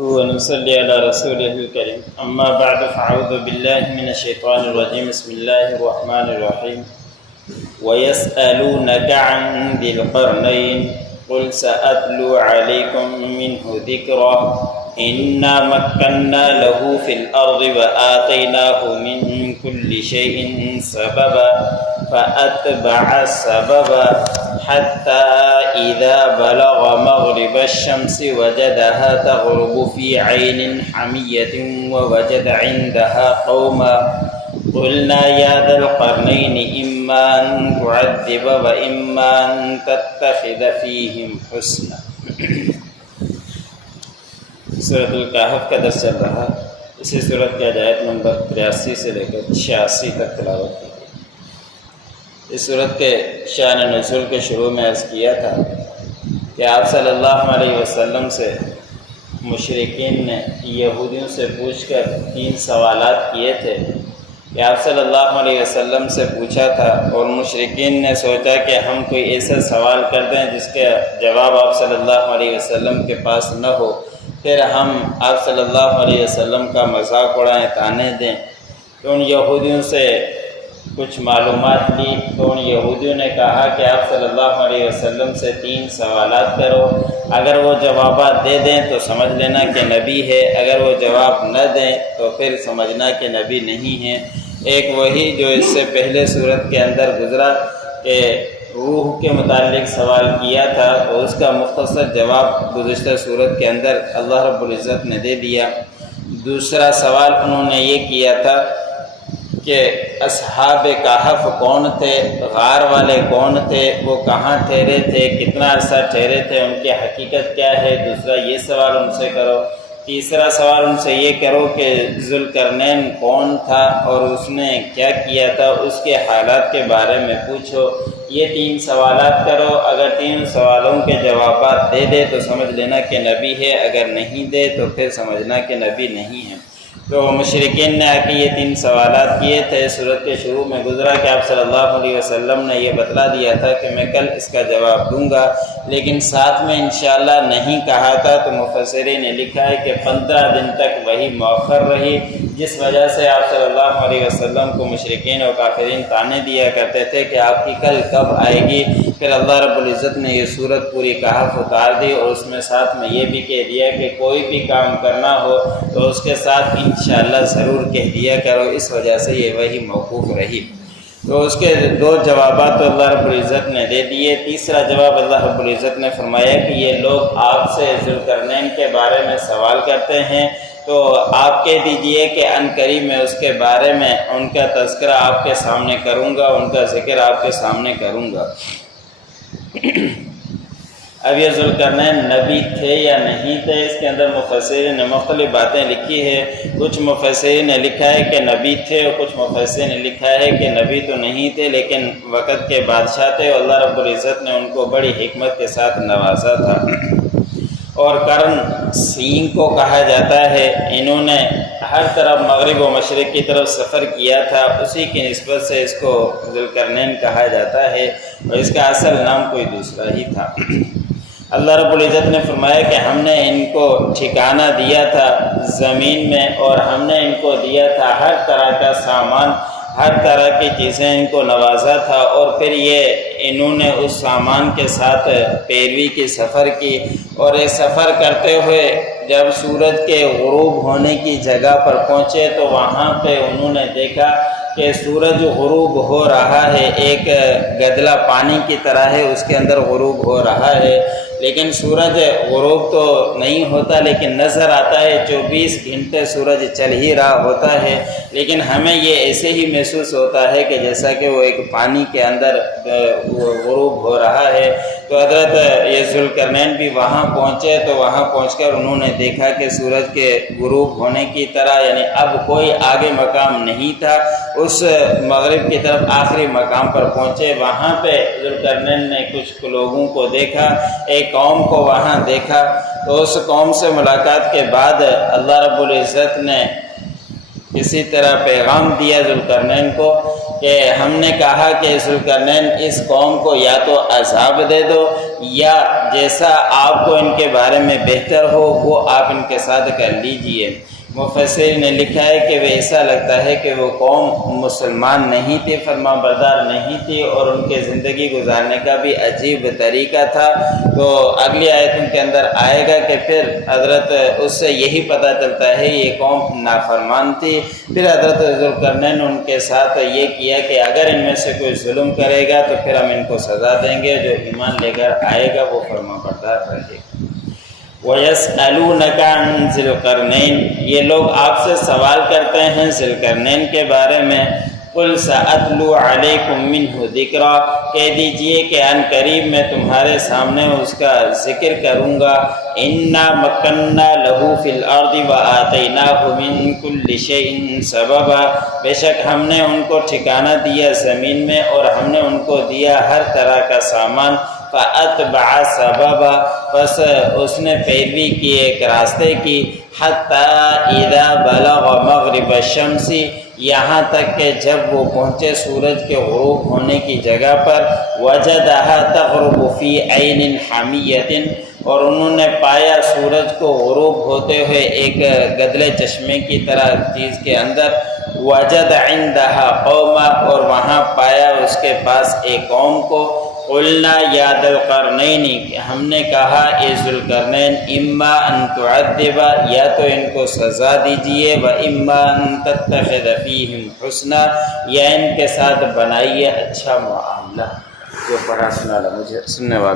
ونصلي على رسوله الكريم أما بعد فأعوذ بالله من الشيطان الرجيم بسم الله الرحمن الرحيم ويسألونك عن ذي القرنين قل سأتلو عليكم منه ذكرا إنا مكنا له في الأرض وآتيناه من كل شيء سببا فأتبع سببا حتى إذا بلغ مغرب الشمس وجدها تغرب في عين حمية ووجد عندها قوما قلنا يا ذا القرنين إما أن تعذب وإما أن تتخذ فيهم حسنا۔ سورۃ الکہف کا درس چل رہا ہے۔ اسی سورت کی آیت نمبر 83 سے لے کر 86 تک تلاوت کی۔ اس صورت کے شان نزول کے شروع میں عرض کیا تھا کہ آپ صلی اللہ علیہ وسلم سے مشرکین نے یہودیوں سے پوچھ کر 3 سوالات کیے تھے کہ آپ صلی اللہ علیہ وسلم سے پوچھا تھا، اور مشرکین نے سوچا کہ ہم کوئی ایسا سوال کر دیں جس کا جواب آپ صلی اللہ علیہ وسلم کے پاس نہ ہو، پھر ہم آپ صلی اللہ علیہ وسلم کا مذاق اڑائیں، طعنے دیں۔ تو ان یہودیوں سے کچھ معلومات لی تو ان یہودیوں نے کہا کہ آپ صلی اللہ علیہ وسلم سے 3 سوالات کرو، اگر وہ جوابات دے دیں تو سمجھ لینا کہ نبی ہے، اگر وہ جواب نہ دیں تو پھر سمجھنا کہ نبی نہیں ہے۔ ایک وہی جو اس سے پہلے صورت کے اندر گزرا کہ روح کے متعلق سوال کیا تھا، تو اس کا مختصر جواب گزشتہ صورت کے اندر اللہ رب العزت نے دے دیا۔ دوسرا سوال انہوں نے یہ کیا تھا کہ اصحاب کہف کون تھے، غار والے کون تھے، وہ کہاں ٹھہرے تھے، کتنا عرصہ ٹھہرے تھے، ان کی حقیقت کیا ہے۔ دوسرا یہ سوال ان سے کرو۔ تیسرا سوال ان سے یہ کرو کہ ذوالقرنین کون تھا اور اس نے کیا کیا تھا، اس کے حالات کے بارے میں پوچھو۔ یہ 3 سوالات کرو، اگر 3 سوالوں کے جوابات دے دے تو سمجھ لینا کہ نبی ہے، اگر نہیں دے تو پھر سمجھنا کہ نبی نہیں ہے۔ تو مشرکین نے آ کے یہ 3 سوالات کیے تھے۔ صورت کے شروع میں گزرا کہ آپ صلی اللہ علیہ وسلم نے یہ بتلا دیا تھا کہ میں کل اس کا جواب دوں گا، لیکن ساتھ میں انشاءاللہ نہیں کہا تھا، تو مفسرین نے لکھا ہے کہ 15 دن تک وہی مؤخر رہی، جس وجہ سے آپ صلی اللہ علیہ وسلم کو مشرکین اور کافرین طعنے دیا کرتے تھے کہ آپ کی کل کب آئے گی۔ پھر اللہ رب العزت نے یہ صورت پوری کہف اتار دی، اور اس میں ساتھ میں یہ بھی کہہ دیا کہ کوئی بھی کام کرنا ہو تو اس کے ساتھ انشاءاللہ ضرور کہہ دیا کرو، اس وجہ سے یہ وہی موقوف رہی۔ تو اس کے 2 جوابات تو اللہ رب العزت نے دے دیے۔ تیسرا جواب اللہ رب العزت نے فرمایا کہ یہ لوگ آپ سے ذوالقرنین کے بارے میں سوال کرتے ہیں، تو آپ کہہ دیجئے کہ عنقریب میں اس کے بارے میں ان کا تذکرہ آپ کے سامنے کروں گا، ان کا ذکر آپ کے سامنے کروں گا۔ اب یہ ذوالقرنین نبی تھے یا نہیں تھے، اس کے اندر مفسرین نے مختلف باتیں لکھی ہے۔ کچھ مفسرین نے لکھا ہے کہ نبی تھے، اور کچھ مفسرین نے لکھا ہے کہ نبی تو نہیں تھے لیکن وقت کے بادشاہ تھے، اور اللہ رب العزت نے ان کو بڑی حکمت کے ساتھ نوازا تھا۔ اور قرن سین کو کہا جاتا ہے، انہوں نے ہر طرف مغرب و مشرق کی طرف سفر کیا تھا، اسی کی نسبت سے اس کو ذوالقرنین کہا جاتا ہے، اور اس کا اصل نام کوئی دوسرا ہی تھا۔ اللہ رب العزت نے فرمایا کہ ہم نے ان کو ٹھکانہ دیا تھا زمین میں، اور ہم نے ان کو دیا تھا ہر طرح کا سامان، ہر طرح کی چیزیں ان کو نوازا تھا، اور پھر یہ انہوں نے اس سامان کے ساتھ پیروی کی سفر کی، اور یہ سفر کرتے ہوئے جب سورج کے غروب ہونے کی جگہ پر پہنچے تو وہاں پہ انہوں نے دیکھا کہ سورج غروب ہو رہا ہے، ایک گدلا پانی کی طرح ہے، اس کے اندر غروب ہو رہا ہے، لیکن سورج غروب تو نہیں ہوتا، لیکن نظر آتا ہے 24 گھنٹے سورج چل ہی رہا ہوتا ہے، لیکن ہمیں یہ ایسے ہی محسوس ہوتا ہے کہ جیسا کہ وہ ایک پانی کے اندر غروب ہو رہا ہے۔ تو حضرت یہ ذوالقرنین بھی وہاں پہنچے، تو وہاں پہنچ کر انہوں نے دیکھا کہ سورج کے غروب ہونے کی طرح، یعنی اب کوئی آگے مقام نہیں تھا، اس مغرب کی طرف آخری مقام پر پہنچے۔ وہاں پہ ذوالقرنین نے کچھ لوگوں کو دیکھا، ایک قوم کو وہاں دیکھا، تو اس قوم سے ملاقات کے بعد اللہ رب العزت نے اسی طرح پیغام دیا ذوالقرنین کو کہ ہم نے کہا کہ ذوالقرنین اس قوم کو یا تو عذاب دے دو یا جیسا آپ کو ان کے بارے میں بہتر ہو وہ آپ ان کے ساتھ کر لیجئے۔ مفسر نے لکھا ہے کہ وہ ایسا لگتا ہے کہ وہ قوم مسلمان نہیں تھی، فرما بردار نہیں تھی، اور ان کے زندگی گزارنے کا بھی عجیب طریقہ تھا۔ تو اگلی آیتوں کے اندر آئے گا کہ پھر حضرت اس سے یہی پتہ چلتا ہے یہ قوم نافرمان تھی۔ پھر حضرت ذوالقرنین نے ان کے ساتھ یہ کیا کہ اگر ان میں سے کوئی ظلم کرے گا تو پھر ہم ان کو سزا دیں گے، جو ایمان لے کر آئے گا وہ فرما بردار رہے گا۔ وَيَسْأَلُونَكَ عَنْ ذِي الْقَرْنَيْنِ، یہ لوگ آپ سے سوال کرتے ہیں ذی القرنین کے بارے میں۔ قُلْ سَأَتْلُو عَلَيْكُمْ مِنْهُ ذِكْرًا، کہہ دیجئے کہ ان قریب میں تمہارے سامنے اس کا ذکر کروں گا۔ إِنَّا مَكَّنَّا لَهُ فِي الْأَرْضِ وَآتَيْنَاهُ مِنْ كُلِّ شَيْءٍ سَبَبًا، بے شک ہم نے ان کو ٹھکانہ دیا زمین میں اور ہم نے ان کو دیا ہر طرح کا سامان۔ فَأَتْبَعَ سَبَبًا، بس اس نے پیروی کی ایک راستے کی۔ حَتَّى إِذَا بَلَغَ مَغْرِبَ الشَّمْسِ، یہاں تک کہ جب وہ پہنچے سورج کے غروب ہونے کی جگہ پر۔ وَجَدَهَا تَغْرُبُ فِي عَيْنٍ حَمِيَّةٍ، اور انہوں نے پایا سورج کو غروب ہوتے ہوئے ایک گدلے چشمے کی طرح چیز کے اندر۔ وَجَدَ عِنْدَهَا قَوْمًا، اور وہاں پایا اس کے پاس ایک قوم کو۔ قُلْنَا يَا ذَا الْقَرْنَيْنِ، ہم نے کہا اے ذوالقرنین، اِمَّا أَن تُعَذِّبَ، یا تو ان کو سزا دیجئے، وَإِمَّا أَن تَتَّخِذَ فِيهِمْ حُسْنًا، یا ان کے ساتھ بنائیے اچھا معاملہ۔ جو پڑھا سنا مجھے سننے والا